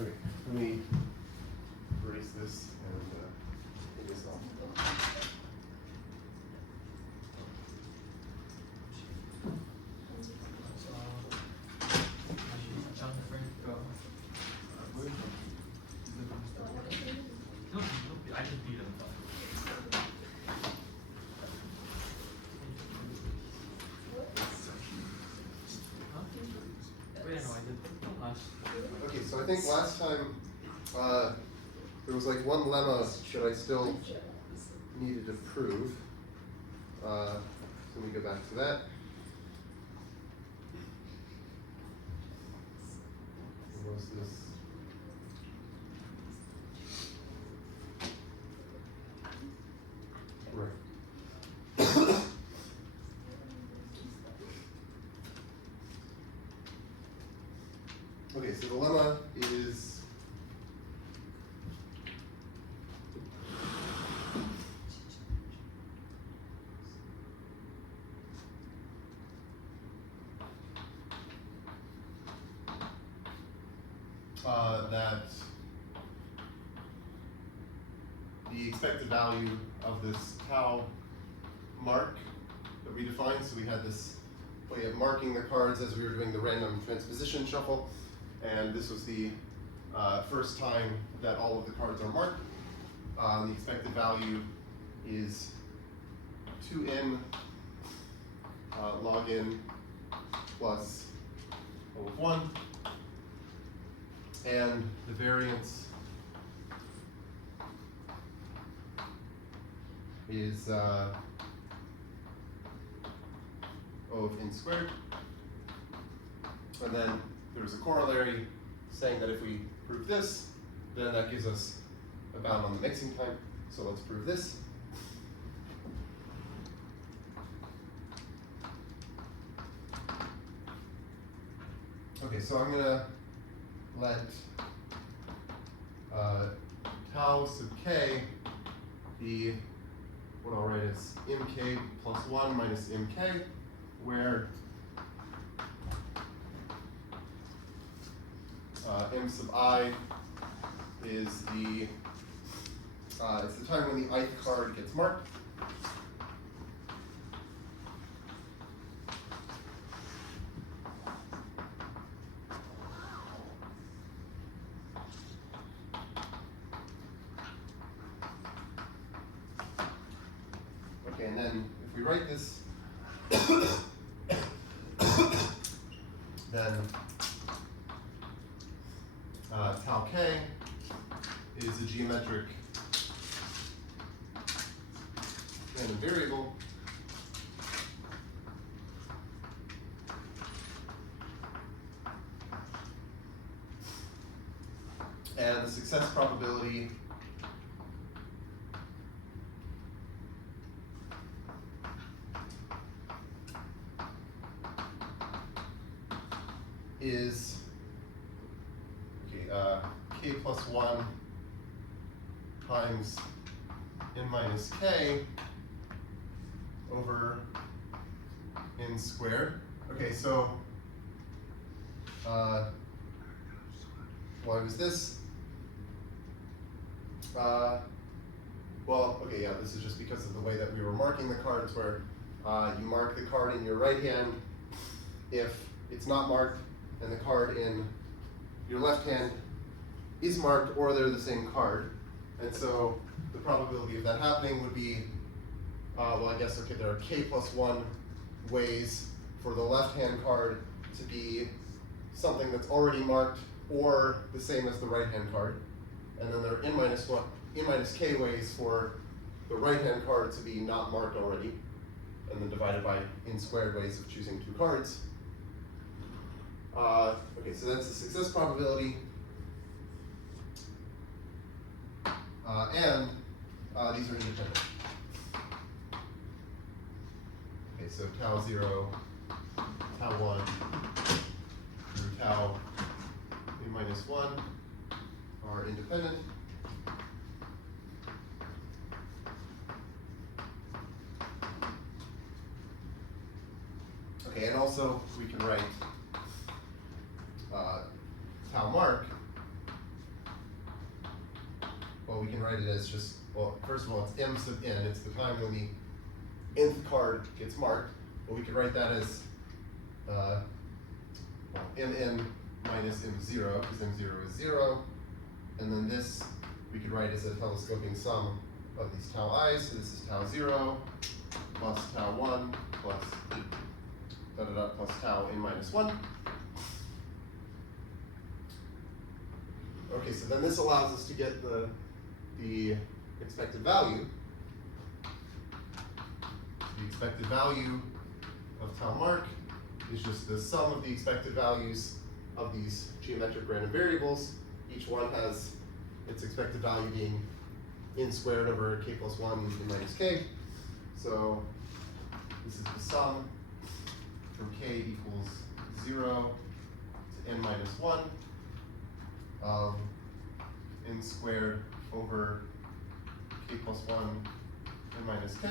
Okay, let me erase this and take this off. Okay, so I think last time there was like one lemma that I still needed to prove. So let me go back to that. What was this? Right. Okay, so the lemma is that the expected value of this tau mark that we defined, so we had this way of marking the cards as we were doing the random transposition shuffle, and this was the first time that all of the cards are marked. The expected value is 2n log n plus O of 1, and the variance is O of n squared. And then there's a corollary saying that if we prove this, then that gives us a bound on the mixing time. So let's prove this. Okay, so I'm gonna let tau sub k be what I'll write as mk plus 1 minus mk, where m sub I is the it's the time when the ith card gets marked. Okay, and then if we write this, then tau k is a geometric random variable. And the success probability is k plus 1 times n minus k over n squared. Okay, so why was this? Well, okay, yeah, this is just because of the way that we were marking the cards, where you mark the card in your right hand. If it's not marked, then the card in your left hand is marked, or they're the same card. And so the probability of that happening would be, well, I guess, okay, there are k plus 1 ways for the left hand card to be something that's already marked or the same as the right hand card. And then there are n minus k ways for the right hand card to be not marked already, and then divided by n squared ways of choosing two cards. Okay, so that's the success probability. And these are independent. Okay, so tau 0, tau 1, through tau n minus 1 are independent. Okay, and also we can write tau mark write it as just, well, first of all, it's m sub n. It's the time when the nth card gets marked. But we could write that as mn minus m0, because m0 is 0. And then this we could write as a telescoping sum of these tau i's. So this is tau 0 plus tau 1 plus plus tau n minus 1. Okay, so then this allows us to get the expected value. The expected value of tau mark is just the sum of the expected values of these geometric random variables. Each one has its expected value being n squared over k plus 1 n minus k. So this is the sum from k equals 0 to n minus 1 of n squared over k plus 1 n minus k.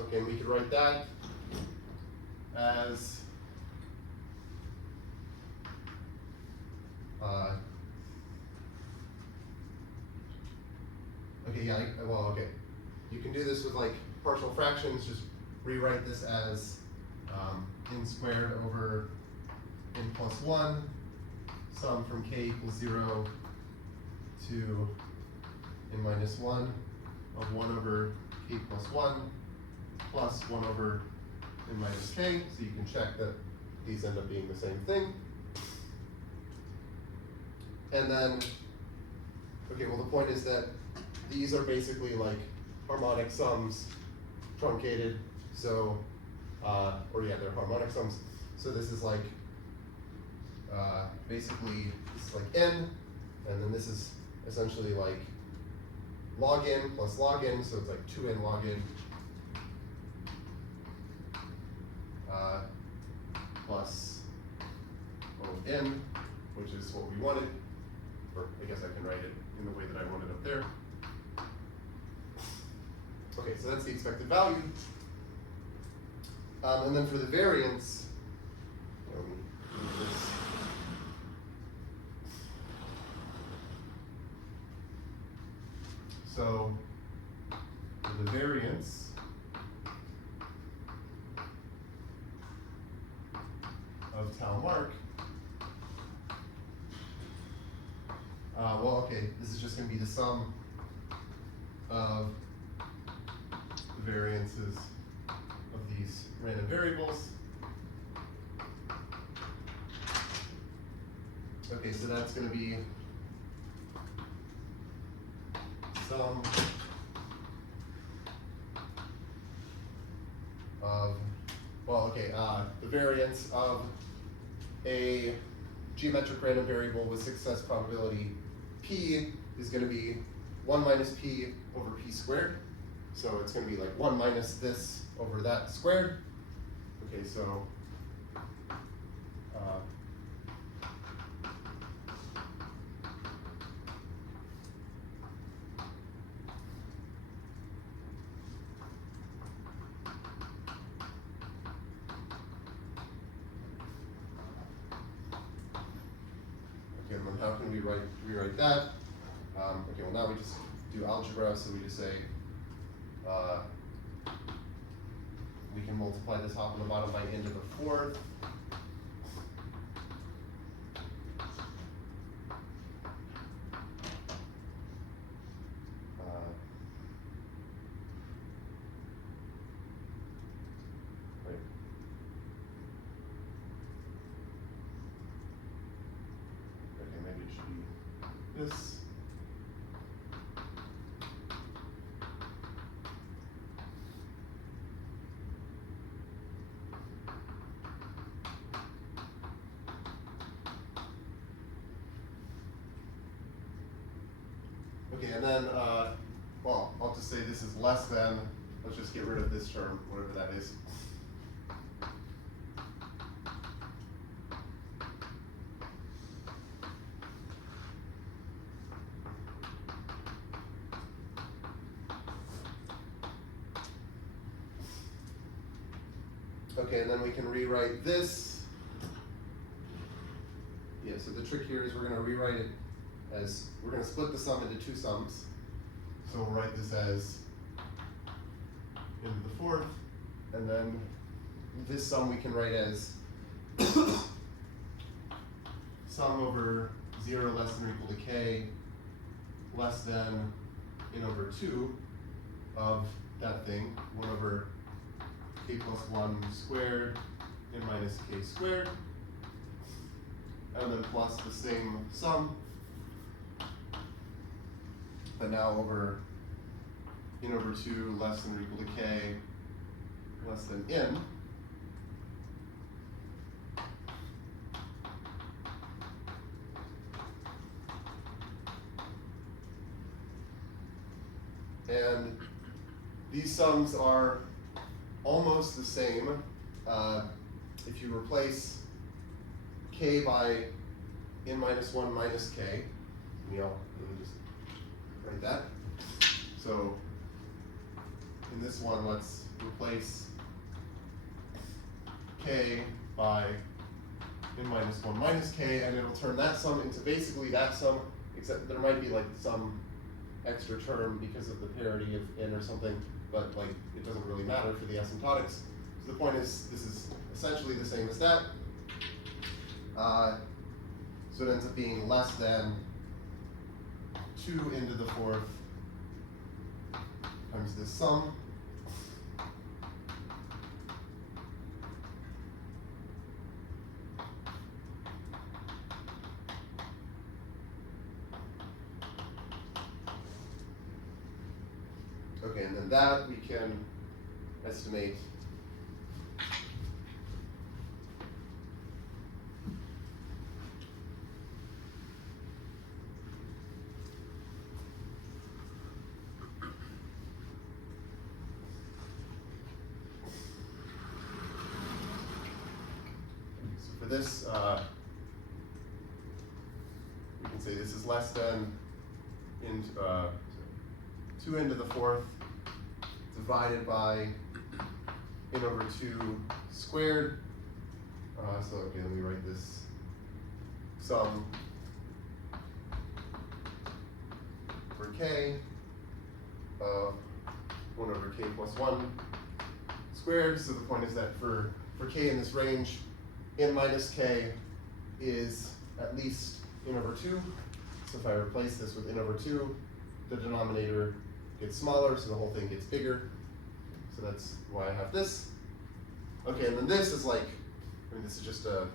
Okay, and we could write that as okay, yeah, well, okay. You can do this with like partial fractions, just rewrite this as n squared over n plus 1, sum from k equals 0 to n minus 1 of 1 over k plus 1 plus 1 over n minus k, so you can check that these end up being the same thing. And then, okay, well the point is that these are basically like harmonic sums truncated, so, or yeah, they're harmonic sums. So this is like, basically, this is like n, and then this is essentially like log n plus log n, so it's like 2n log n plus O of n, which is what we wanted, or I guess I can write it in the way that I want it up there. Okay, so that's the expected value. And then for the variance, so for the variance of tau mark, well, okay, this is just going to be the sum of the variances of these random variables. Okay, so that's going to be sum of, well, okay, the variance of a geometric random variable with success probability p is going to be 1 minus p over p squared. So it's going to be like 1 minus this over that squared. Okay, so okay, and then how can we rewrite that? Okay, well now we just do algebra, so we just say we can multiply this top and the bottom by n to the 4th. Wait. Okay, maybe it should be this. Okay, and then, well, I'll just say this is less than, let's just get rid of this term, whatever that is. Okay, and then we can rewrite this. Yeah, so the trick here is we're going to rewrite it as, we're going to split the sum into two sums. So we'll write this as into the fourth, and then this sum we can write as sum over 0 less than or equal to k less than n over 2 of that thing, 1 over k plus 1 squared n minus k squared, and then plus the same sum, but now over n over 2 less than or equal to k less than n. And these sums are almost the same. If you replace k by n minus 1 minus k, let me just write that. So in this one, let's replace k by n minus 1 minus k, and it'll turn that sum into basically that sum, except there might be like some extra term because of the parity of n or something, but like it doesn't really matter for the asymptotics. So the point is, this is essentially the same as that. So it ends up being less than 2 into the fourth times this sum. Okay, and then that we can estimate this, we can say this is less than 2 into the fourth divided by n over 2 squared. So again, we write this sum for k of 1 over k plus 1 squared. So the point is that for k in this range, n minus k is at least n over 2. So if I replace this with n over 2, the denominator gets smaller, so the whole thing gets bigger. So that's why I have this. Okay, and then this is like, this is just a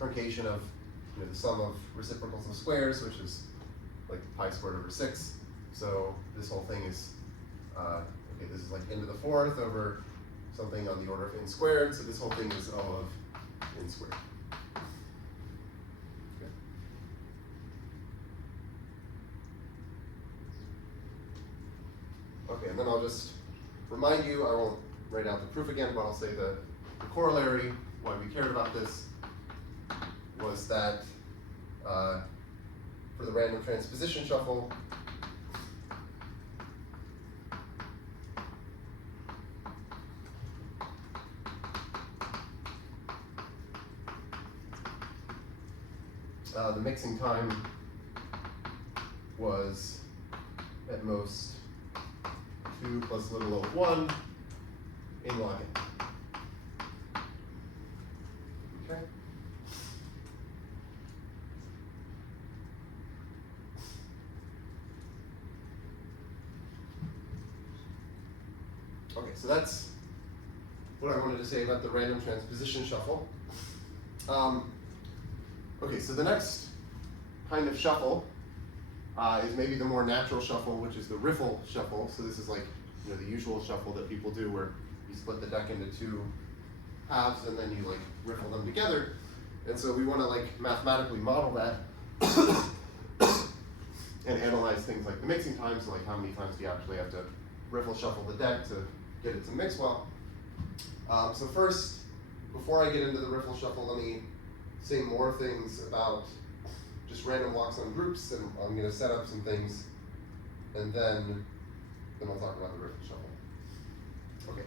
truncation of the sum of reciprocals of squares, which is like pi squared over 6. So this whole thing is, okay, this is like n to the fourth over something on the order of n squared. So this whole thing is O of n squared. Okay. Okay, and then I'll just remind you, I won't write out the proof again, but I'll say the corollary, why we cared about this, was that for the random transposition shuffle, the mixing time was at most 2 plus little o 1 in log n. Okay. Okay, so that's what I wanted to say about the random transposition shuffle. Okay, so the next kind of shuffle is maybe the more natural shuffle, which is the riffle shuffle. So this is like the usual shuffle that people do, where you split the deck into 2 halves and then you like riffle them together. And so we want to like mathematically model that and analyze things like the mixing times, so like how many times do you actually have to riffle shuffle the deck to get it to mix well. So first, before I get into the riffle shuffle, let me say more things about just random walks on groups, and I'm going to set up some things, and then I'll talk about the riffle shuffle. Okay.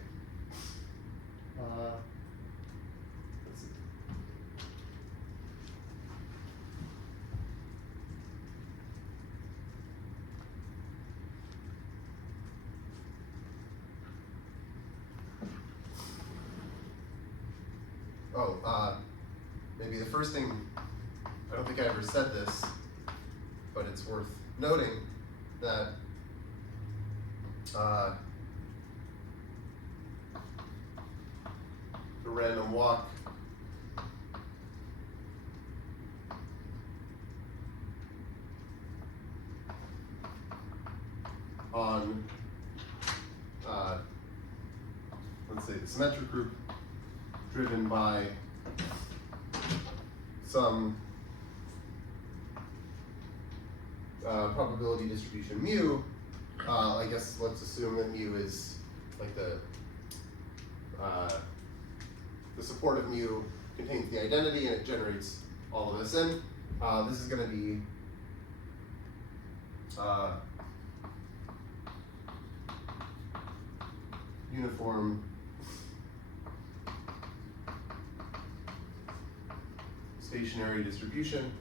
Let's see. maybe the first thing, I don't think I ever said this, but it's worth noting that the random walk on, let's say, the symmetric group driven by some probability distribution mu. I guess let's assume that mu is like the support of mu contains the identity and it generates all of this in. This is going to be uniform stationary distribution.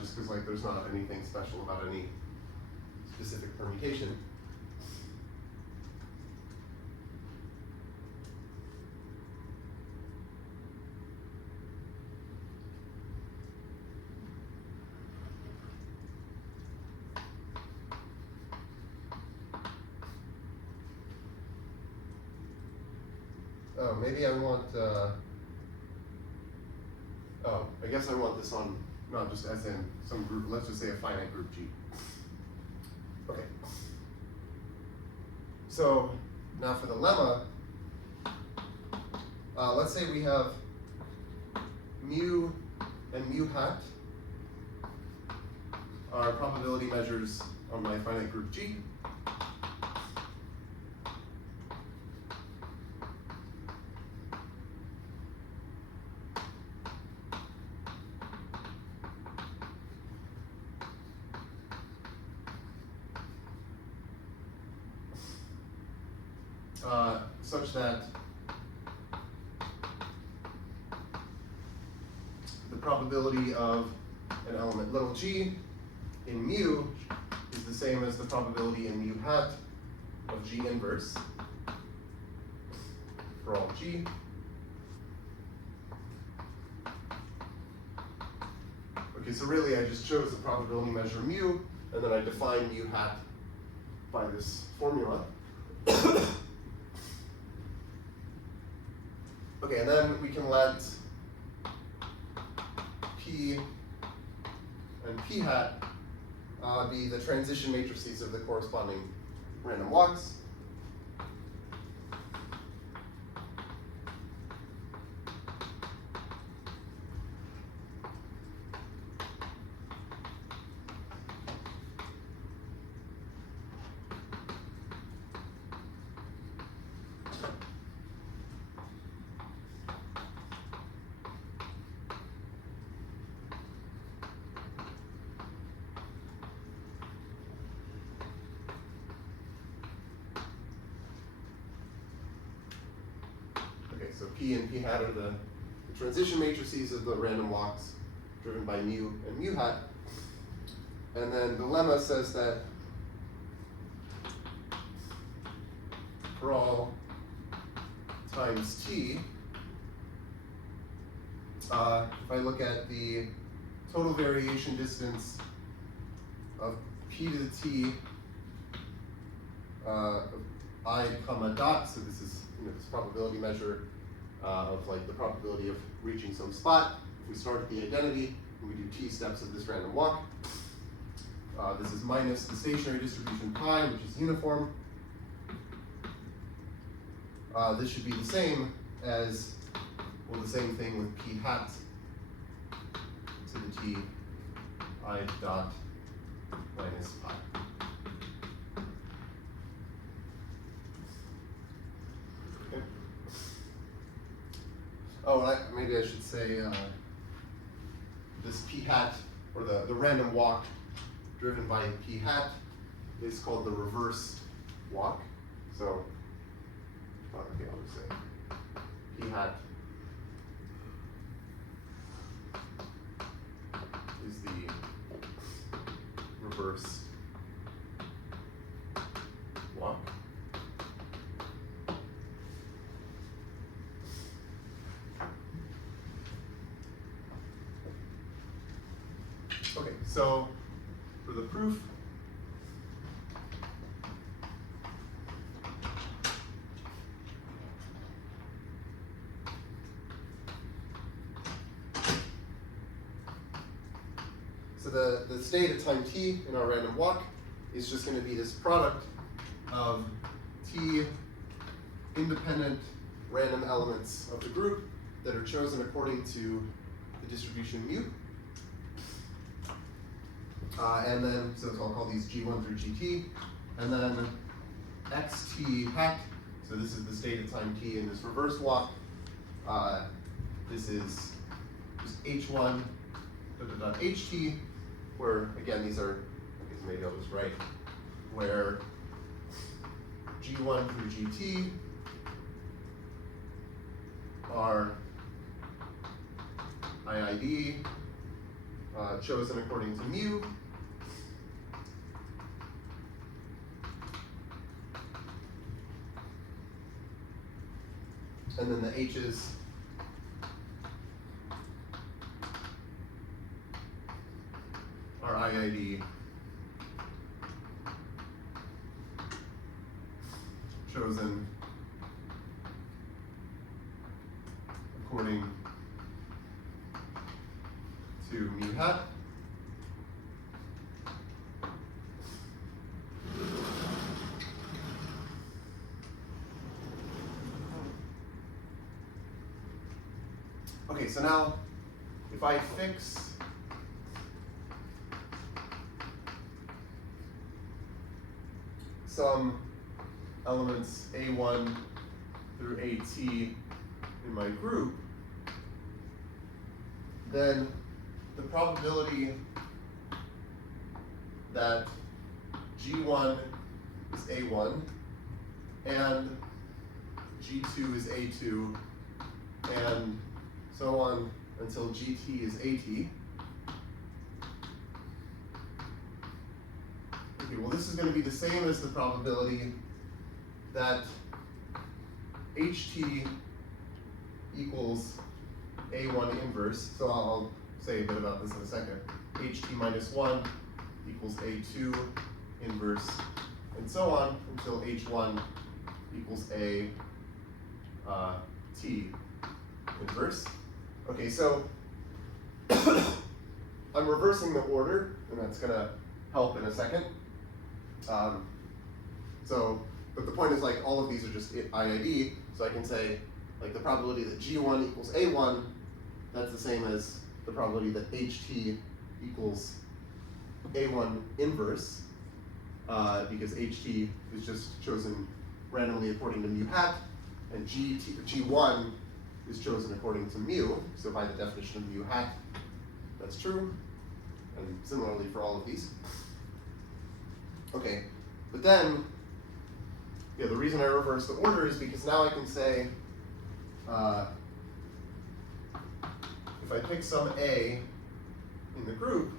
Just because like there's not anything special about any specific permutation. Oh, maybe I want, I guess I want this on, not just as in some group, let's just say a finite group G. Okay. So now for the lemma, let's say we have mu and mu hat are probability measures on my finite group G. Such that the probability of an element little g in mu is the same as the probability in mu hat of G inverse for all G. Okay, so really I just chose the probability measure mu, and then I define mu hat by this formula. Okay, and then we can let P and P hat be the transition matrices of the corresponding random walks. So P and P hat are the transition matrices of the random walks driven by mu and mu hat. And then the lemma says that for all times t, if I look at the total variation distance of p to the t of I comma dot, so this is this probability measure of like the probability of reaching some spot. If we start at the identity and we do t steps of this random walk, this is minus the stationary distribution pi, which is uniform. This should be the same as, well, the same thing with p hat to the t I dot minus pi. Okay. Oh, maybe I should say this p hat, or the random walk driven by p hat, is called the reverse walk. So, okay, I'll just say p hat is the reverse walk. Okay, so for the proof, so the state at time t in our random walk is just going to be this product of t independent random elements of the group that are chosen according to the distribution mu. And then, so I'll call these G1 through GT, and then xt hat, so this is the state at time t in this reverse walk. This is just h1 dot ht, where again these are, I guess maybe I'll just write, where G1 through GT are IID chosen according to mu. And then the H's are IID chosen according to mu hat. Okay, so now if I fix some elements A1 through AT in my group, then the probability that G1 is A1 and G2 is A2 and so on until GT is AT. Okay, well this is going to be the same as the probability that HT equals A1 inverse. So I'll say a bit about this in a second. HT minus 1 equals A2 inverse, and so on until H1 equals A T inverse. Okay, so I'm reversing the order, and that's going to help in a second. But the point is, like, all of these are just IID, so I can say, like, the probability that G1 equals A1, that's the same as the probability that HT equals A1 inverse, because HT is just chosen randomly according to mu hat, and G1 is chosen according to mu, so by the definition of mu hat, that's true, and similarly for all of these. Okay, but then, yeah, the reason I reverse the order is because now I can say, if I pick some A in the group,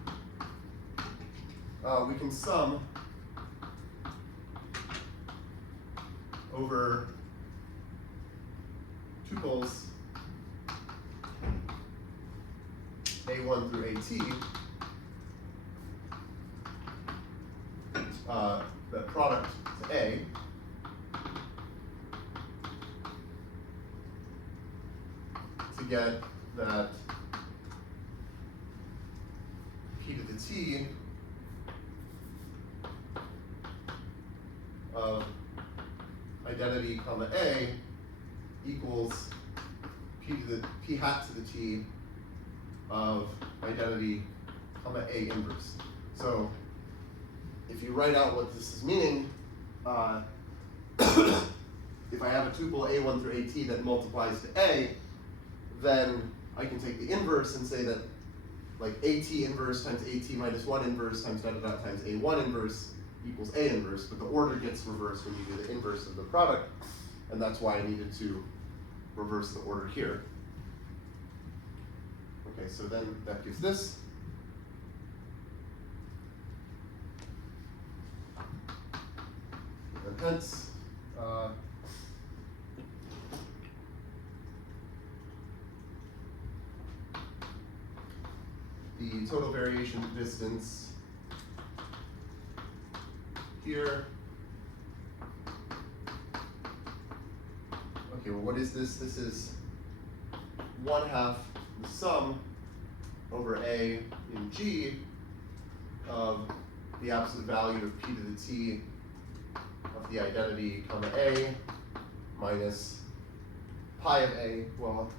we can sum over tuples A1 through AT, the product to A, to get that P to the T of identity comma A equals P hat to the T of identity comma A inverse. So if you write out what this is meaning, if I have a tuple A1 through AT that multiplies to A, then I can take the inverse and say that, like, AT inverse times AT minus 1 inverse times da da da times A1 inverse equals A inverse, but the order gets reversed when you do the inverse of the product, and that's why I needed to reverse the order here. Okay, so then that gives this. And hence, the the total variation distance here. Okay, well, what is this? This is 1/2 the sum over A in G of the absolute value of P to the T of the identity comma A minus pi of A. Well,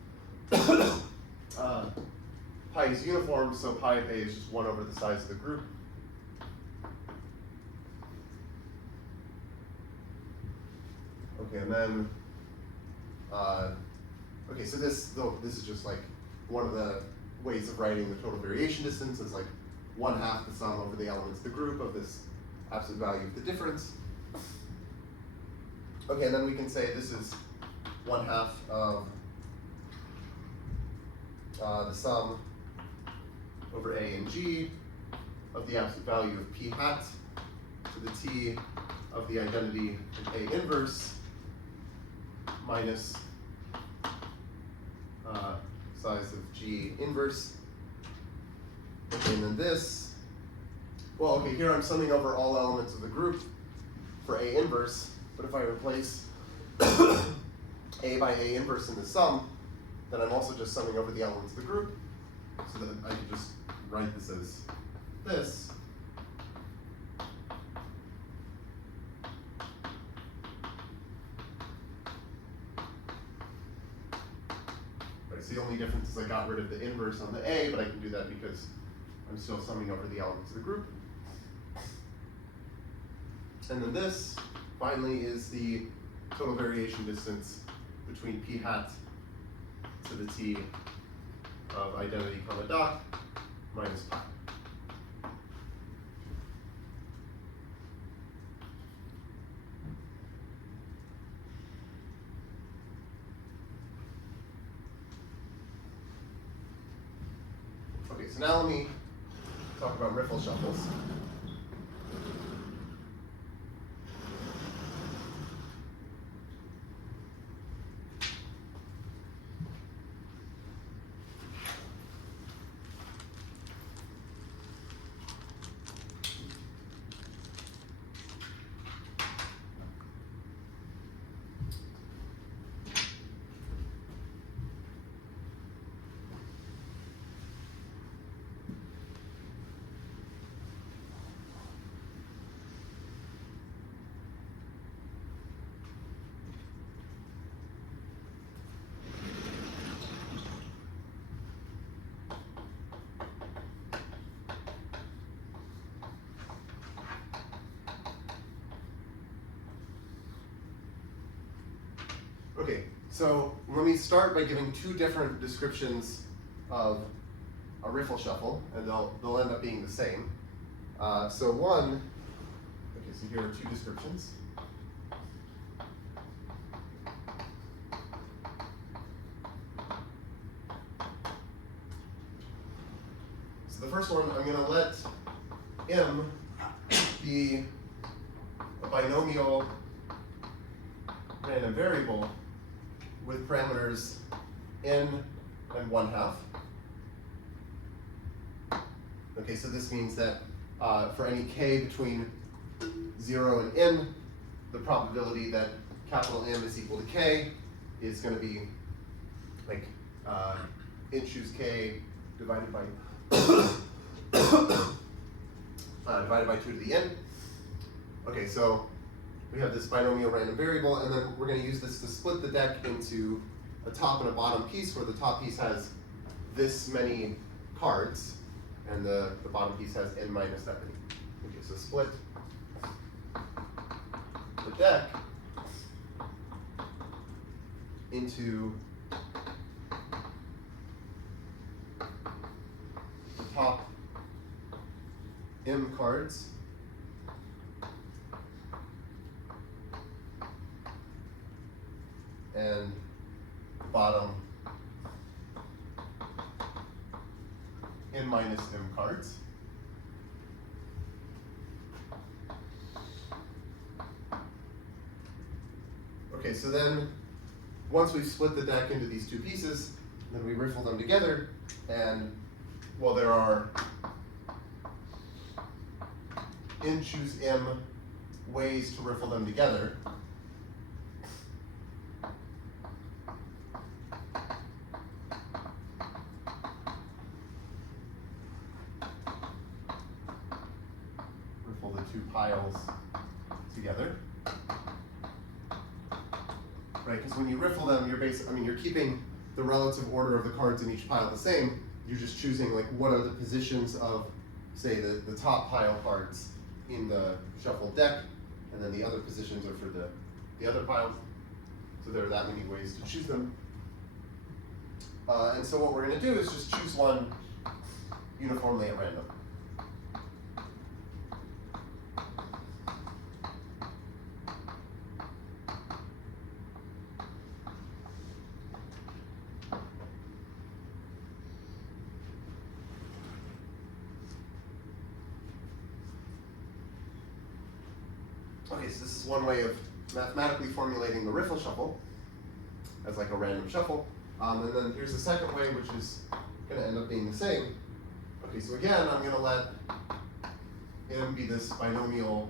pi is uniform, so pi of A is just 1 over the size of the group. Okay, and then, okay, so this is just like one of the ways of writing the total variation distance is like 1/2 the sum over the elements of the group of this absolute value of the difference. Okay, and then we can say this is 1/2 of the sum over A and G of the absolute value of P hat to the T of the identity of A inverse minus size of G inverse. Okay, and then this, well, okay, here I'm summing over all elements of the group for A inverse, but if I replace A by A inverse in the sum, then I'm also just summing over the elements of the group, so that I can just write this as this. Right, so the only difference is I got rid of the inverse on the A, but I can do that because I'm still summing over the elements of the group. And then this, finally, is the total variation distance between P hat to the T of identity comma dot minus pi. Okay, so now let me talk about Riffle Shuffles. Okay, so let me start by giving two different descriptions of a riffle shuffle, and they'll end up being the same. So one, okay, so here are two descriptions. So the first one, I'm going to let M be a binomial random variable with parameters n and 1/2. Okay, so this means that for any k between 0 and n, the probability that capital M is equal to k is going to be like n choose k divided by divided by 2 to the n. Okay, so we have this binomial random variable, and then we're going to use this to split the deck into a top and a bottom piece, where the top piece has this many cards, and the bottom piece has n minus that many. Okay, so split the deck into the top m cards and bottom n minus m cards. Okay, so then once we've split the deck into these two pieces, then we riffle them together, and well, there are in choose M ways to riffle them together. Riffle the two piles together. Right, because when you riffle them, you're keeping the relative order of the cards in each pile the same. You're just choosing like what are the positions of, say, the top pile cards in the shuffled deck, and then the other positions are for the other piles. So there are that many ways to choose them. And so what we're going to do is just choose one uniformly at random. Okay, so this is one way of mathematically formulating the riffle shuffle as like a random shuffle. And then here's the second way, which is going to end up being the same. Okay, so again, I'm going to let M be this binomial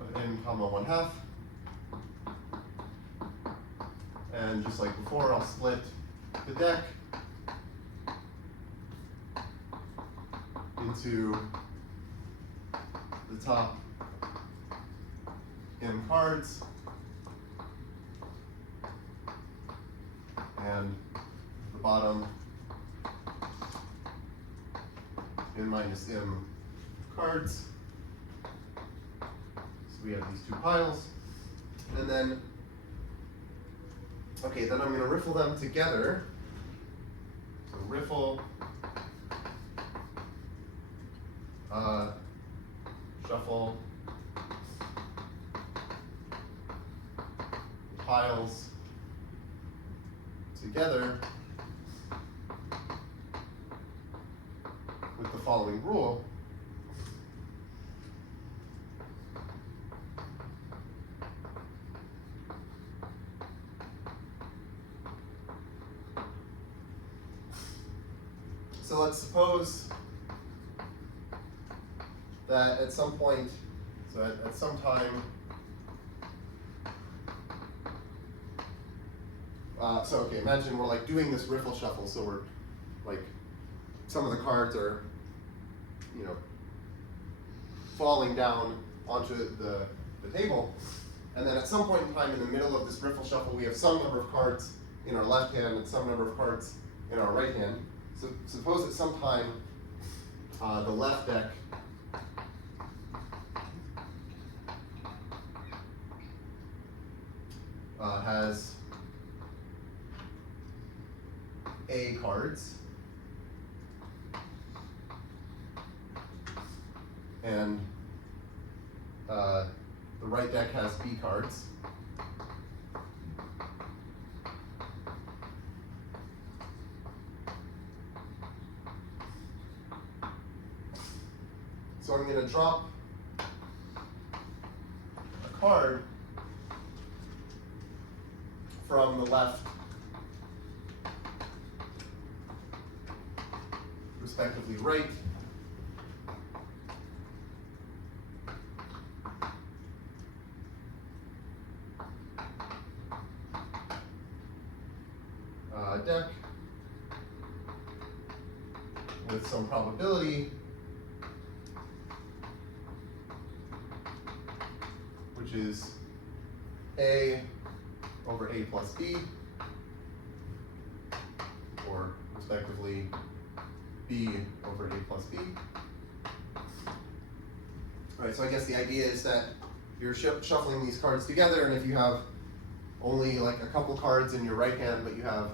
of n comma 1/2. And just like before, I'll split the deck into the top M cards and the bottom N minus M cards. So we have these two piles. And then, okay, then I'm going to riffle them together. So riffle, shuffle, piles together with the following rule. So let's suppose that at some point, so at some time, so okay, imagine we're like doing this riffle shuffle, so we're like, some of the cards are, you know, falling down onto the table, and then at some point in time in the middle of this riffle shuffle, we have some number of cards in our left hand and some number of cards in our right hand. So suppose at some time the left deck has A cards, and the right deck has B cards. So I'm going to drop a card from the left, respectively right, deck with some probability, which is A over A plus B, or respectively B over A plus B. All right, so I guess the idea is that you're shuffling these cards together, and if you have only like a couple cards in your right hand, but you have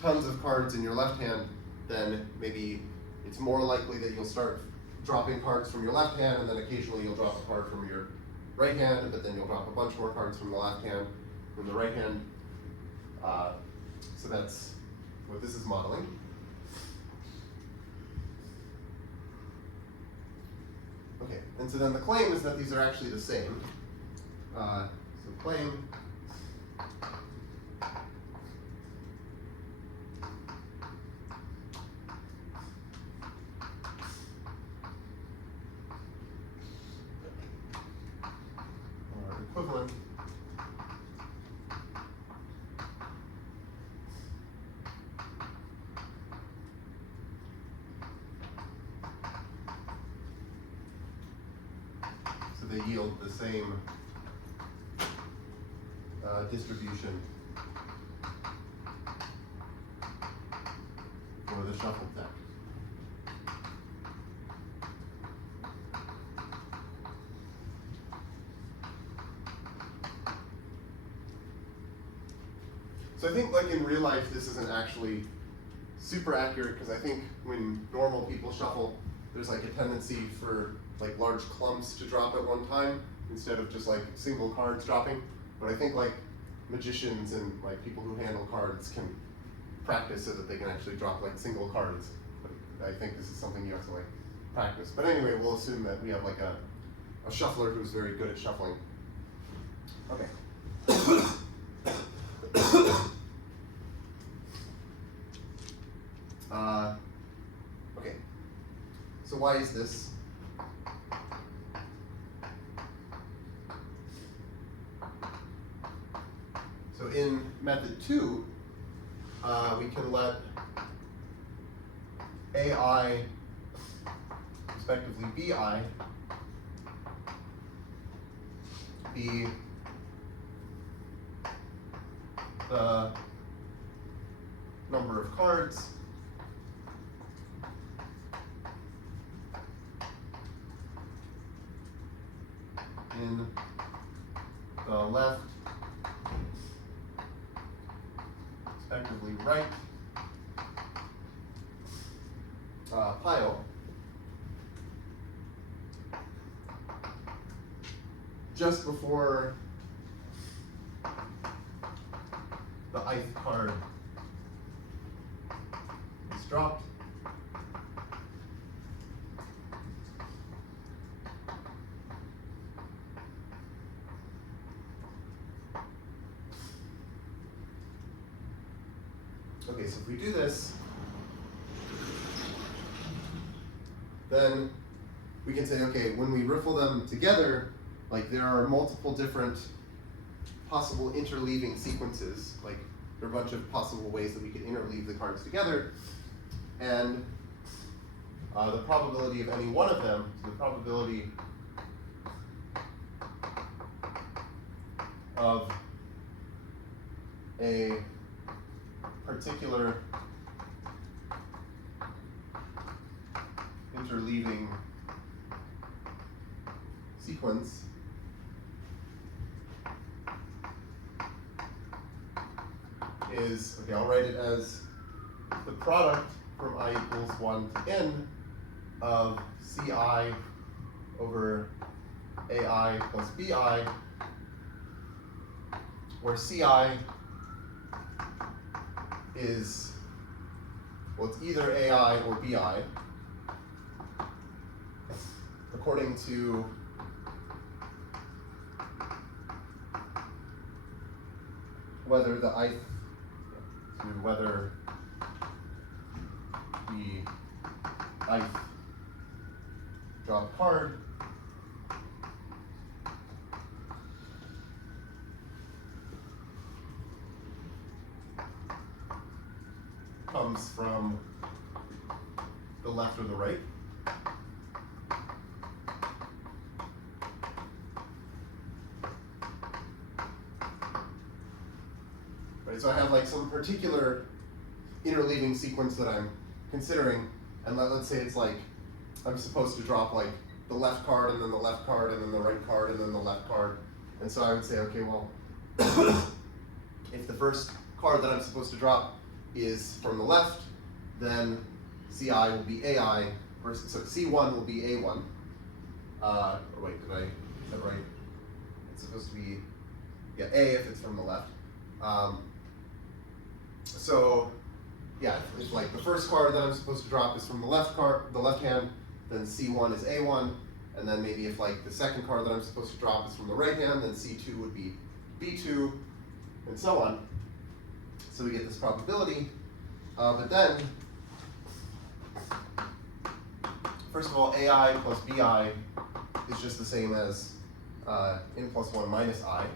tons of cards in your left hand, then maybe it's more likely that you'll start dropping cards from your left hand, and then occasionally you'll drop a card from your right hand, but then you'll drop a bunch more cards from the left hand, from the right hand. So that's what this is modeling. Okay, and so then the claim is that these are actually the same. So claim they yield the same distribution for the shuffle deck. So I think like in real life this isn't actually super accurate, because I think when normal people shuffle, there's like a tendency for like large clumps to drop at one time instead of just like single cards dropping. But I think like magicians and like people who handle cards can practice so that they can actually drop like single cards. But I think this is something you have to like practice. But anyway, we'll assume that we have like a shuffler who's very good at shuffling. Okay. Okay, so why is this? So in method 2, we can let AI, respectively BI, be the number of cards in the left, respectively right pile, just before the ith card is dropped. Okay, so if we do this, then we can say, okay, when we riffle them together, like there are multiple different possible interleaving sequences. Like there are a bunch of possible ways that we could interleave the cards together, and the probability of any one of them, so the probability of a particular interleaving sequence is, okay, I'll write it as the product from I equals 1 to n of Ci over AI plus Bi, where Ci is, well, it's either AI or Bi, according to whether the ith, to whether the ith drop card comes from the left or the right. Right, so I have like some particular interleaving sequence that I'm considering, and let's say it's like I'm supposed to drop like the left card and then the left card and then the right card and then the left card. And so I would say, okay, well, if the first card that I'm supposed to drop is from the left, then Ci will be AI, or so C1 will be A1. Or wait, is that right? It's supposed to be, yeah, A if it's from the left. So yeah, if like the first card that I'm supposed to drop is from the left hand, then C1 is A1, and then maybe if like the second card that I'm supposed to drop is from the right hand, then C2 would be B2, and so on. So we get this probability, but then, first of all, AI plus BI is just the same as n plus 1 minus I,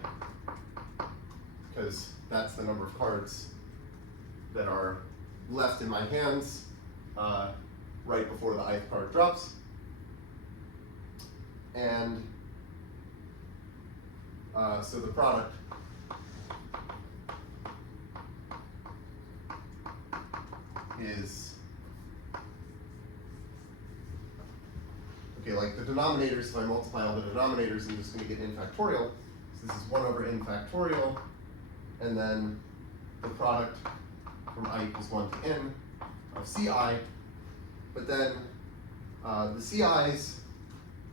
because that's the number of cards that are left in my hands right before the ith card drops. And So the product is, okay, like the denominators, if I multiply all the denominators, I'm just going to get n factorial. So this is 1 over n factorial, and then the product from I equals 1 to n of ci. But then the ci's,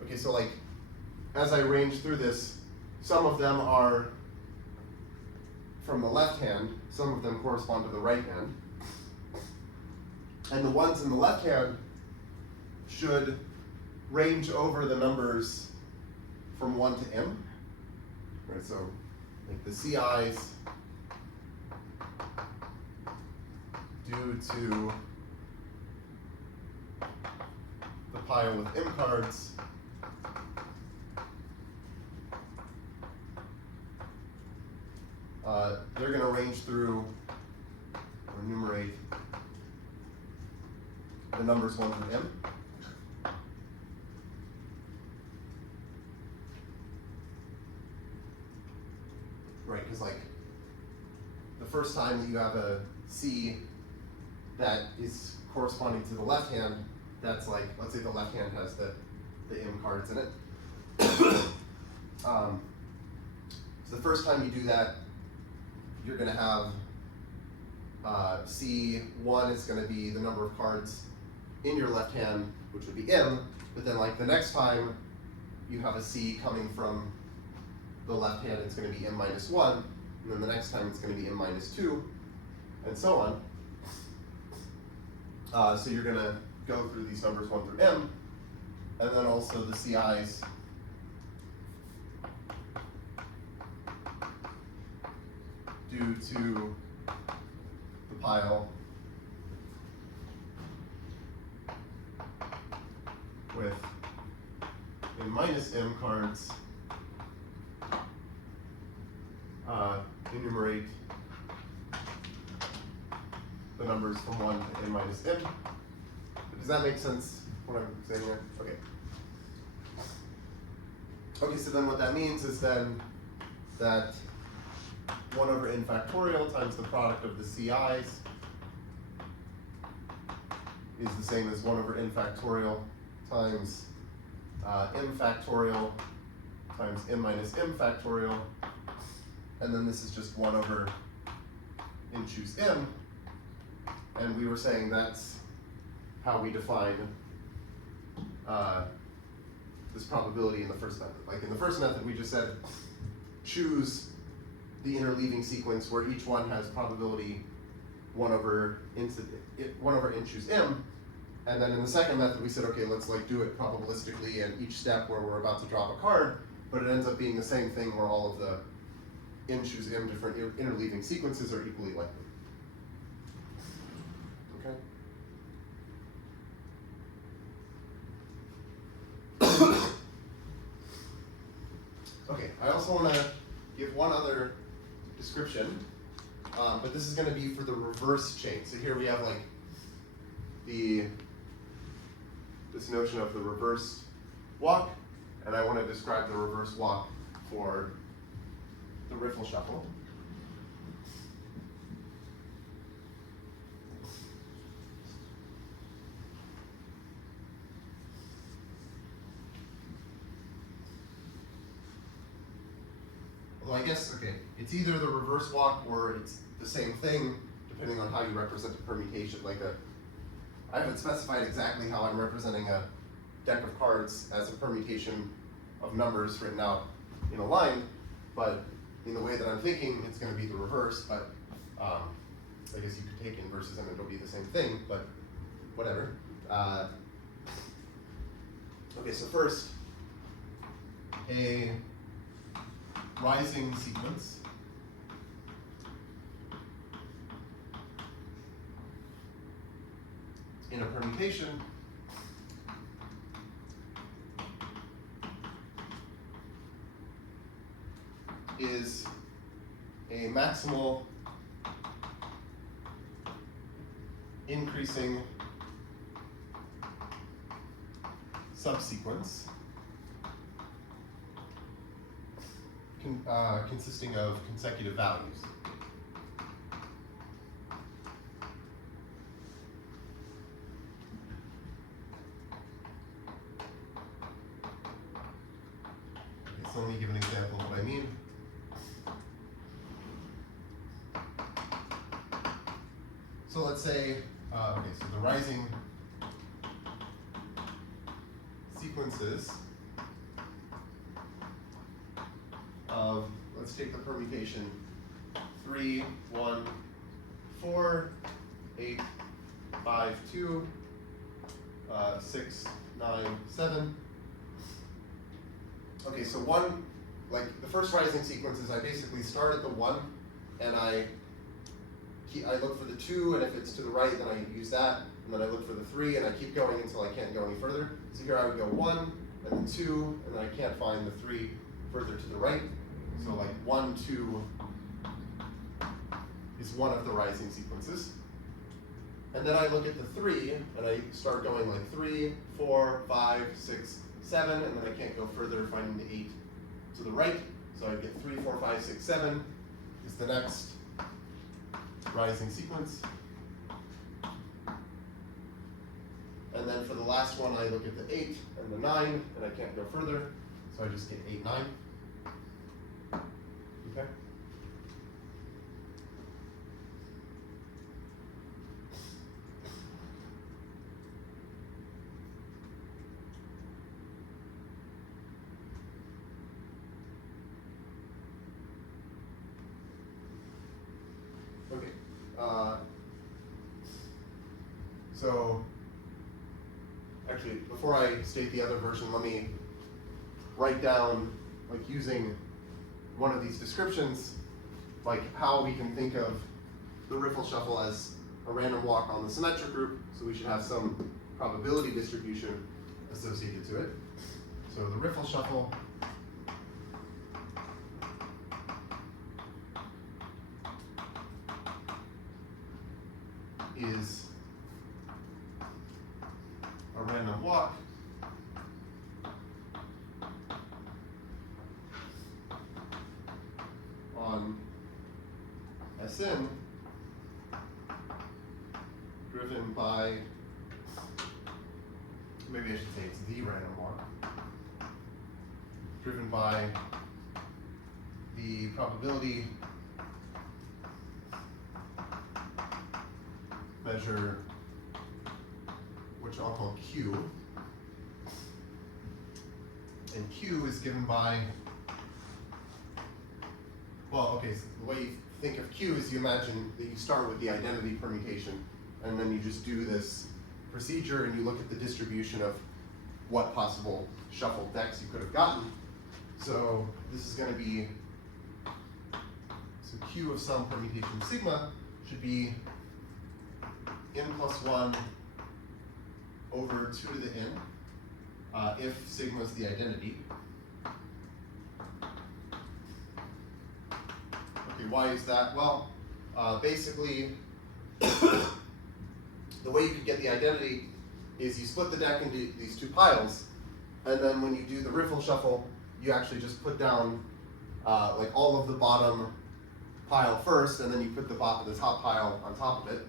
okay, so like as I range through this, some of them are from the left hand, some of them correspond to the right hand. And the ones in the left hand should range over the numbers from 1 to m. Right, so like the ci's due to the pile with m cards they're going to range through or enumerate the numbers 1 through m. Right, because like the first time that you have a C that is corresponding to the left hand, that's like, let's say the left hand has the M cards in it. So the first time you do that, you're going to have C1 is going to be the number of cards in your left hand, which would be M, but then like the next time you have a C coming from the left hand, it's going to be M minus 1, and then the next time it's going to be M minus 2, and so on. So you're going to go through these numbers 1 through M, and then also the CIs due to the pile with n minus M cards enumerate the numbers from 1 to n minus m. Does that make sense, what I'm saying here? Okay. Okay, so then what that means is then that 1 over n factorial times the product of the CIs is the same as 1 over n factorial times m factorial times m minus m factorial, and then this is just 1 over n choose m, and we were saying that's how we define this probability in the first method. Like in the first method, we just said choose the interleaving sequence where each one has probability 1 over n choose m, and then in the second method we said, okay, let's like do it probabilistically at each step where we're about to drop a card, but it ends up being the same thing where all of the n choose m different interleaving sequences are equally likely. Okay. Okay, I also want to give one other description, but this is going to be for the reverse chain. So here we have like this notion of the reverse walk, and I want to describe the reverse walk for the Riffle Shuffle. Well, I guess, okay, it's either the reverse walk or it's the same thing, depending on how you represent a permutation. Like I haven't specified exactly how I'm representing a deck of cards as a permutation of numbers written out in a line, but in the way that I'm thinking, it's going to be the reverse, but I guess you could take inverses and it'll be the same thing, but whatever. Okay, so first, a rising sequence in a permutation is a maximal increasing subsequence consisting of consecutive values. Okay, so let me give an example of what I mean. So let's say, okay, so the rising sequences of, let's take the permutation 3, 1, 4, 8, 5, 2, 6, 9, 7. Okay, so one, like the first rising sequences, I basically start at the 1 and I look for the 2, and if it's to the right, then I use that, and then I look for the 3, and I keep going until I can't go any further. So here I would go 1, and then 2, and then I can't find the 3 further to the right. So like 1, 2 is one of the rising sequences. And then I look at the 3, and I start going like 3, 4, 5, 6, 7, and then I can't go further, finding the 8 to the right. So I get 3, 4, 5, 6, 7 is the next rising sequence. And then for the last one, I look at the 8 and the 9, and I can't go further, so I just get 8, 9. Okay? Okay. So actually, before I state the other version, let me write down, like using one of these descriptions, like how we can think of the riffle shuffle as a random walk on the symmetric group. So we should have some probability distribution associated to it. So the riffle shuffle is a random walk on Sn driven by, maybe I should say it's the random walk, driven by the probability measure, which I'll call Q, and Q is given by, well, okay, so the way you think of Q is you imagine that you start with the identity permutation, and then you just do this procedure and you look at the distribution of what possible shuffled decks you could have gotten. So this is going to be, so Q of some permutation sigma should be n plus 1 over 2 to the n, if sigma is the identity. Okay, why is that? Well, basically, the way you could get the identity is you split the deck into these two piles, and then when you do the riffle shuffle, you actually just put down like all of the bottom pile first, and then you put the top pile on top of it.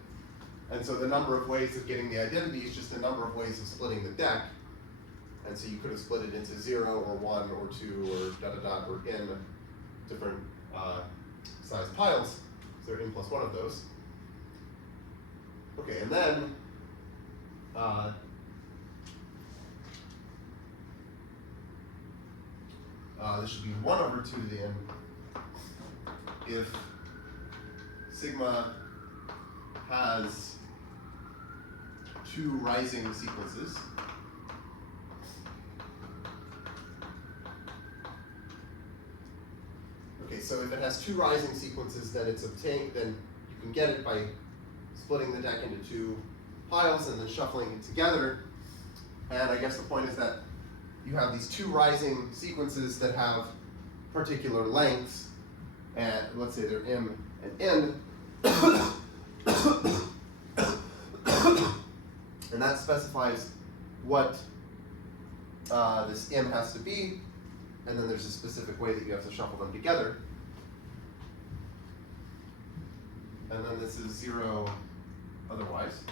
And so the number of ways of getting the identity is just the number of ways of splitting the deck. And so you could have split it into 0 or 1 or 2 or ... or n different size piles. So there are n plus 1 of those. Okay, and then this should be 1 over 2 to the n if sigma has 2 rising sequences. Okay, so if it has 2 rising sequences, then it's obtained, then you can get it by splitting the deck into 2 piles and then shuffling it together. And I guess the point is that you have these 2 rising sequences that have particular lengths, and let's say they're m and n. And that specifies what this m has to be, and then there's a specific way that you have to shuffle them together. And then this is 0 otherwise.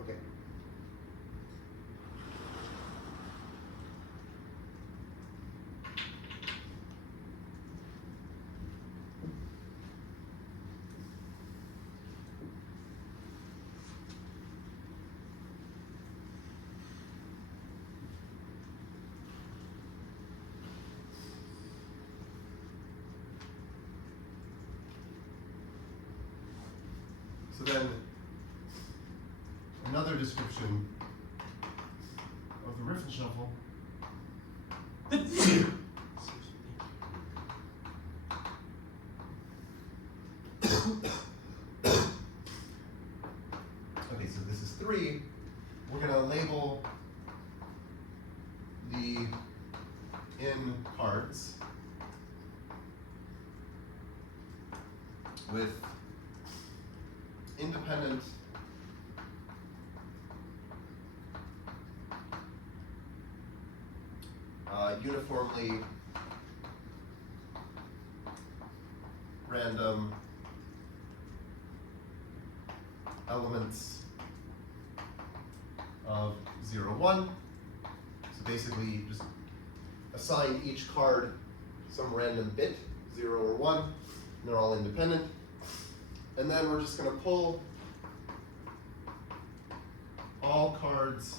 Okay. So then, another description of the Riffle Shuffle. Okay, so this is 3. We're going to label the in cards with independent uniformly random elements of 0, 1. So basically just assign each card some random bit, 0 or 1, and they're all independent. And then we're just going to pull all cards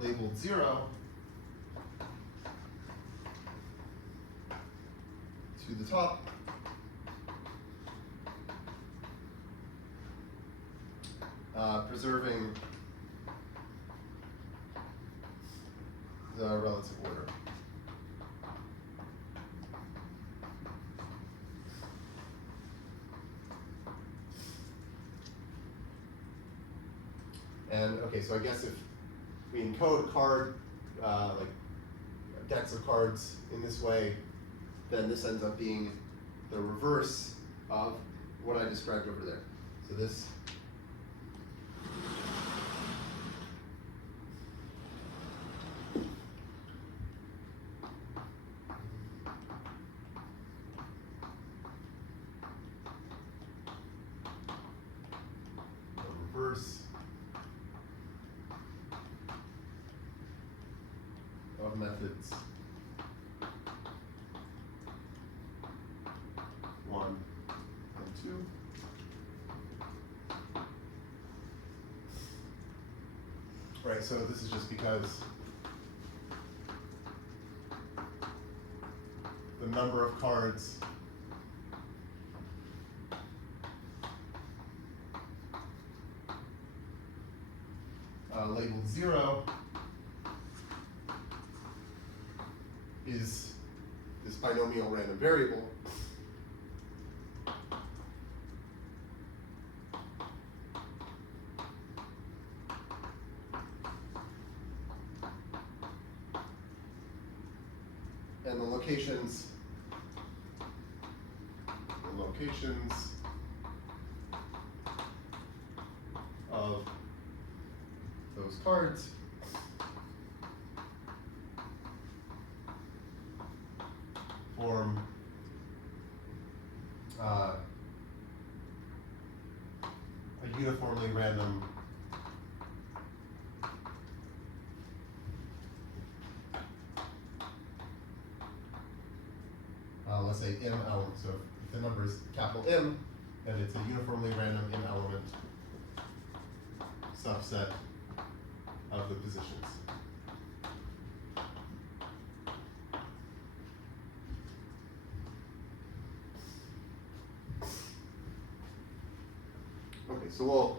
labeled 0 to the top. Preserving the relative order. And okay, so I guess if we encode card, like decks of cards in this way, then this ends up being the reverse of what I described over there. So this reverse of methods 1 and 2. Right, so this is just because the number of cards labeled 0 is this binomial random variable. And the locations of those cards form a uniformly random let's say M element. So if the number is capital M, then it's a uniformly random M element subset of the positions. Okay, so we'll,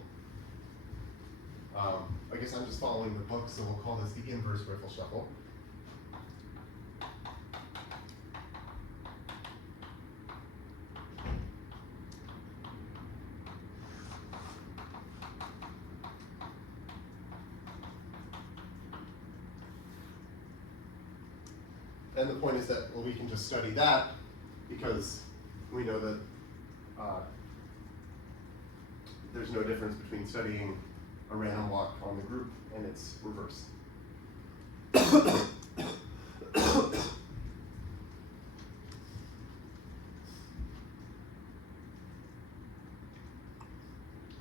I guess I'm just following the book, so we'll call this the inverse Riffle Shuffle. And the point is that, well, we can just study that because we know that there's no difference between studying a random walk on the group and its reverse.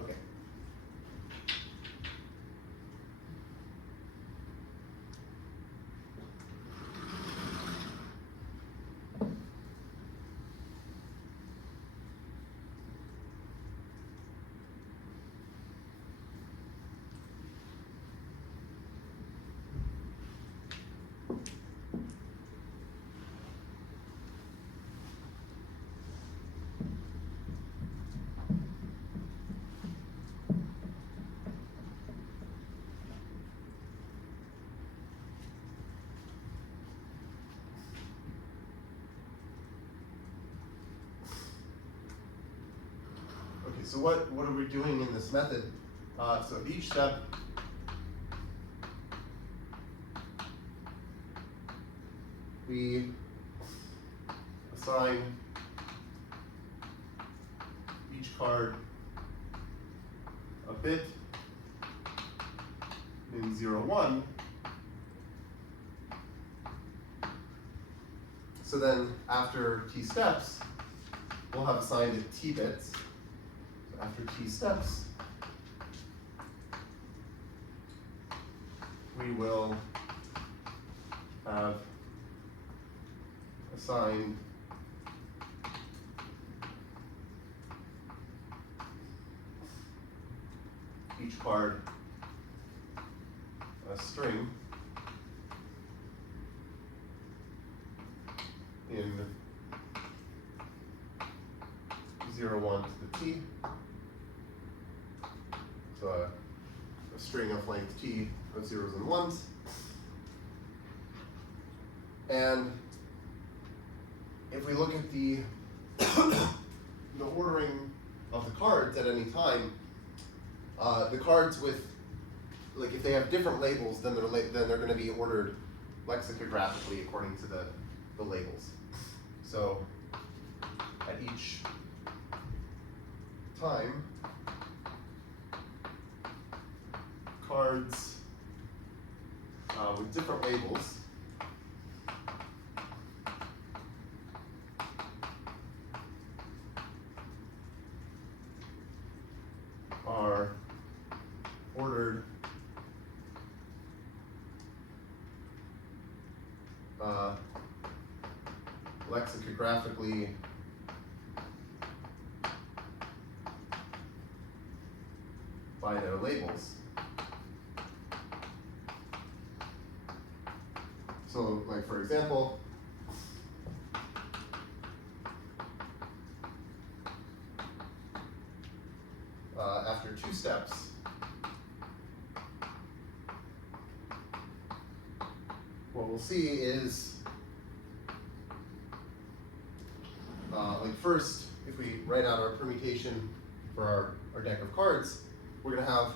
Okay. So what are we doing in this method? So at each step, we assign each card a bit in 0, 1. So then after t steps, we'll have assigned it t bits. After t steps, we will have assigned each card a string in 0, 1 to the t. So a string of length t of zeros and ones. And if we look at the the ordering of the cards at any time, the cards with, like, if they have different labels, then they're going to be ordered lexicographically according to the labels. So at each time, cards with different labels are ordered lexicographically by their labels. So, like, for example, after 2 steps, what we'll see is, like, first, if we write out our permutation for our deck of cards, we're going to have,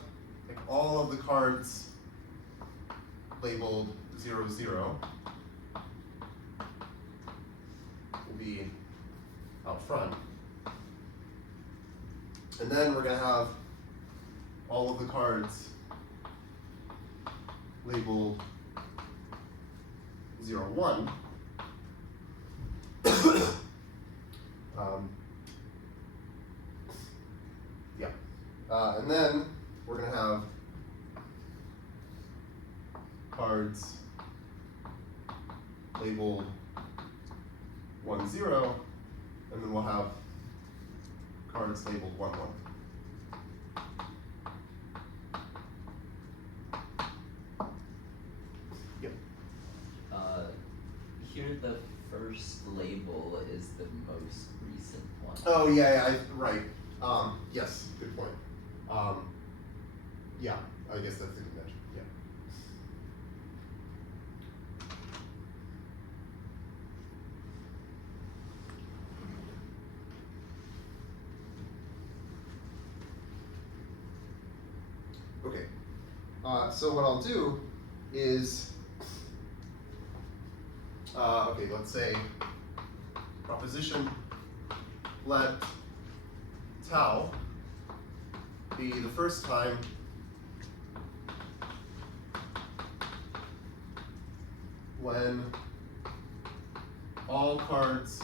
like, all of the cards labeled 0, 0 will be out front. And then we're going to have all of the cards labeled 0, 1. And then we're going to have cards labeled 1, 0, and then we'll have cards labeled 1, 1. Yep. Here the first label is the most recent one. Oh yeah, right. Yes, good point. Yeah, I guess that's the convention. Yeah. Okay. So what I'll do is Okay, let's say proposition let tau be the first time when all cards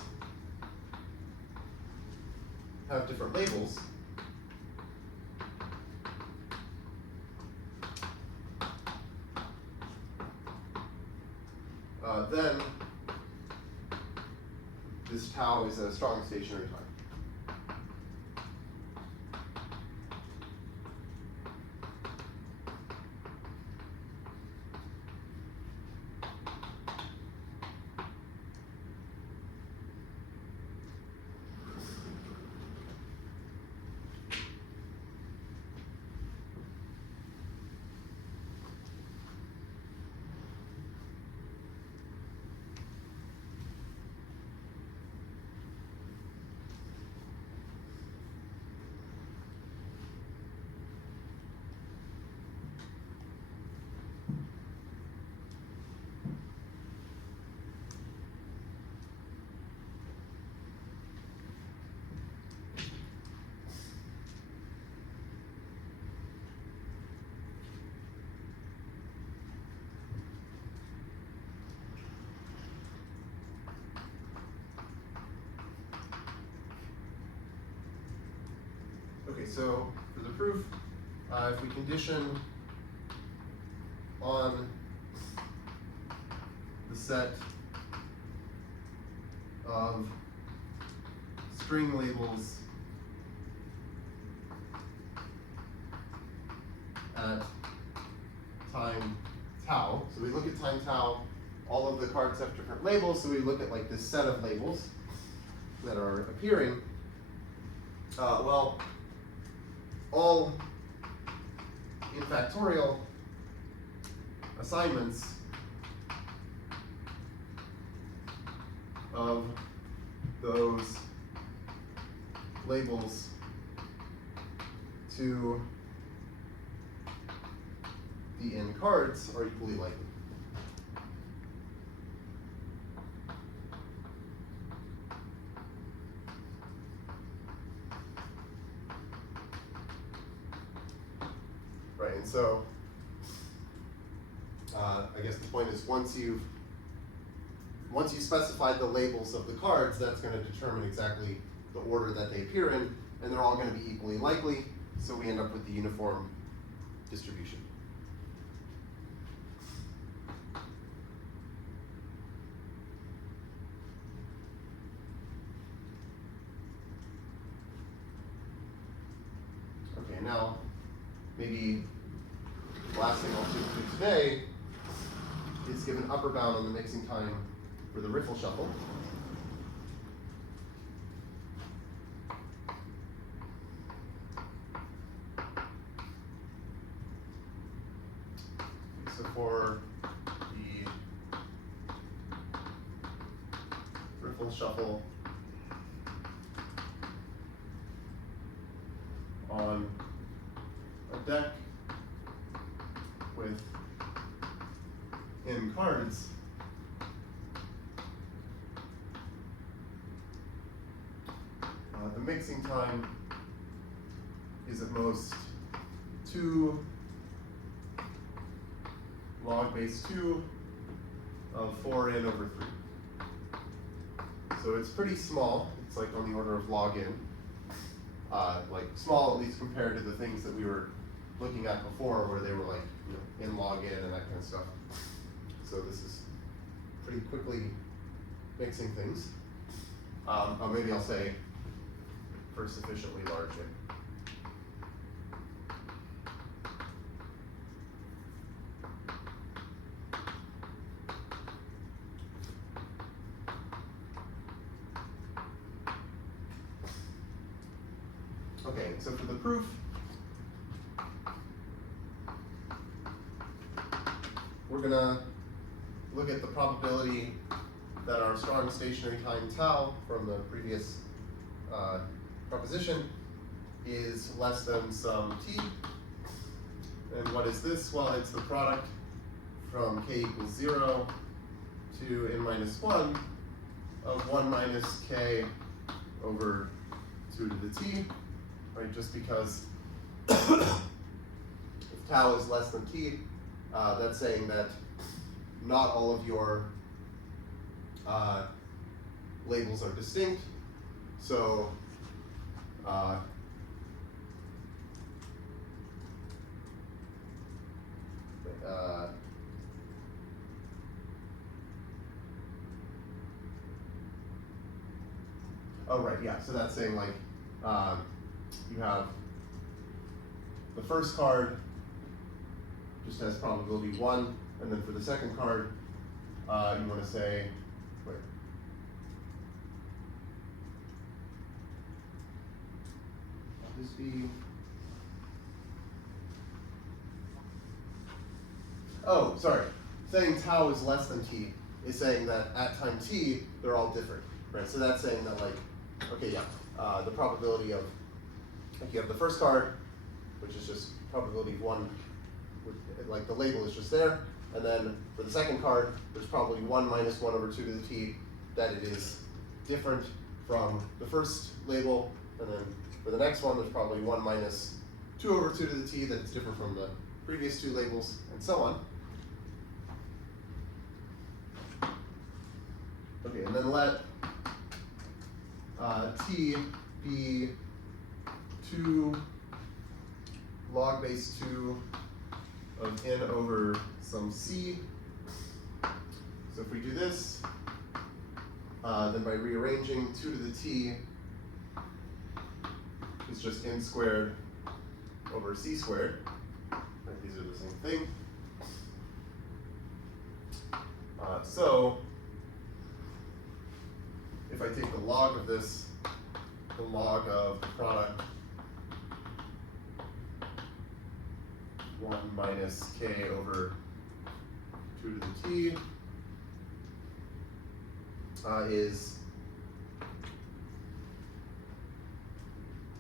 have different labels. Then this tau is a strong stationary time. Okay, so for the proof, if we condition on the set of string labels at time tau, so we look at time tau, all of the cards have different labels, so we look at like this set of labels that are appearing. Well, all in factorial assignments of those labels to the n cards are equally likely. Right, and so I guess the point is once you specified the labels of the cards, that's going to determine exactly the order that they appear in, and they're all going to be equally likely, so we end up with the uniform distribution. Okay, now maybe the last thing I'll do today is give an upper bound on the mixing time for the Riffle Shuffle. So for the Riffle Shuffle on a deck with n cards, the mixing time is at most 2 log base 2 of 4n over 3. So it's pretty small. It's like on the order of log n. Like small, at least compared to the things that we were looking at before, where they were like n log n and that kind of stuff. So this is pretty quickly mixing things. Or maybe I'll say for sufficiently large n. Okay, so for the proof, we're gonna look at the probability that our strong stationary time tau from the previous proposition is less than some t. And what is this? Well, it's the product from k equals 0 to n minus 1 of 1 minus k over 2 to the t, right? Just because if tau is less than t, that's saying that not all of your labels are distinct. So oh, right, yeah, so that's saying like you have the first card just has probability 1, and then for the second card, you want to say, wait, this be, oh, sorry, saying tau is less than t is saying that at time t, they're all different, right? So that's saying that like, okay, yeah, the probability of, if you have the first card, which is just probability of 1, like the label is just there, and then for the second card, there's probably 1 minus 1 over 2 to the t, that it is different from the first label, and then for the next one, there's probably 1 minus 2 over 2 to the t, that it's different from the previous 2 labels, and so on. Okay, and then let t be 2 log base 2 of n over some c. So if we do this, then by rearranging 2 to the t is just n squared over c squared. Right, these are the same thing. So if I take the log of this, the log of the product 1 minus k over 2 to the t is,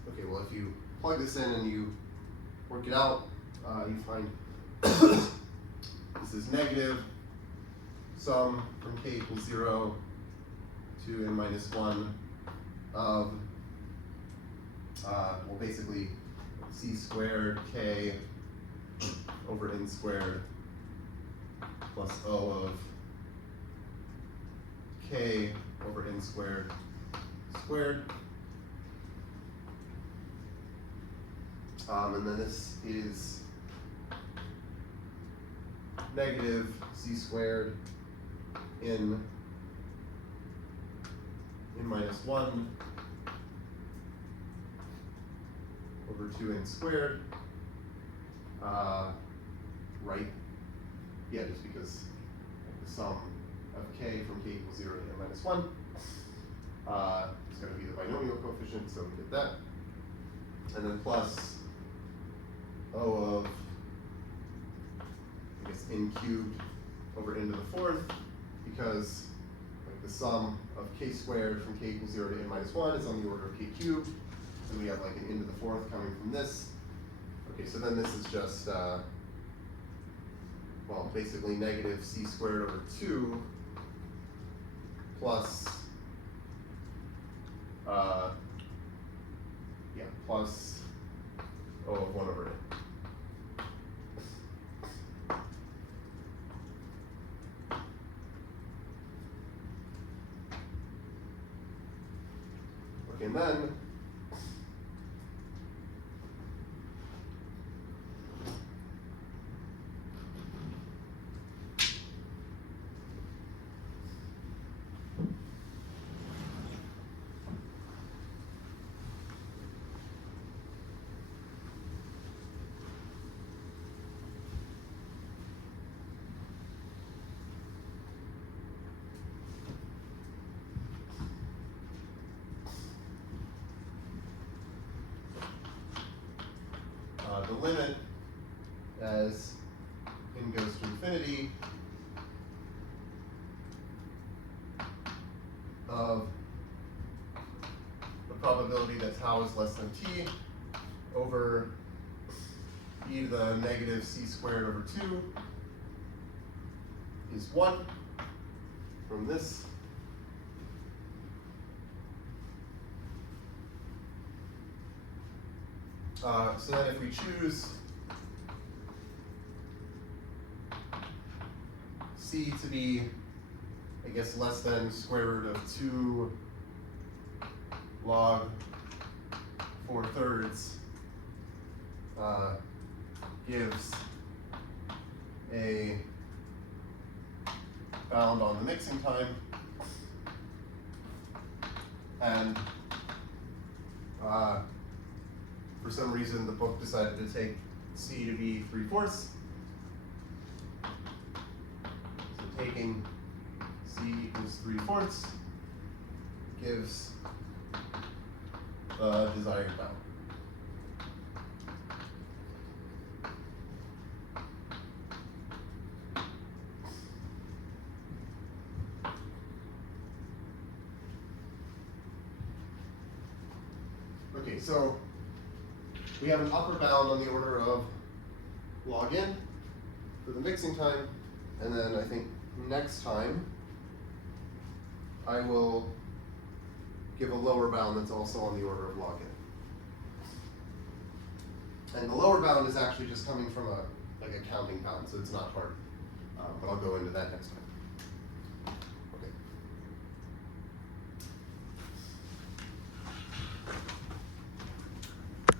okay, well if you plug this in and you work it out, you find this is negative sum from k equals 0 to n minus 1 of, well basically c squared k over n squared plus O of k over n squared squared. And then this is negative c squared in n minus 1 over 2n squared. Right? Yeah, just because the sum of k from k equals 0 to n minus 1 is going to be the binomial coefficient, so we get that. And then plus O of, I guess, n cubed over n to the 4th, because like the sum of k squared from k equals 0 to n minus 1 is on the order of k cubed, and we have like an n to the 4th coming from this. Okay, so then this is just, well, basically negative c squared over 2 plus, yeah, plus O of 1 over n. Okay, and then the limit as n goes to infinity of the probability that tau is less than t over e to the negative c squared over 2 is 1. from this. So then if we choose C to be, I guess, less than square root of 2 log 4/3 gives a bound on the mixing time, and for some reason the book decided to take C to be 3/4. So taking C equals 3/4 gives the desired bound. Okay, so we have an upper bound on the order of log n for the mixing time, and then I think next time I will give a lower bound that's also on the order of log n. And the lower bound is actually just coming from a counting bound, so it's not hard, but I'll go into that next time.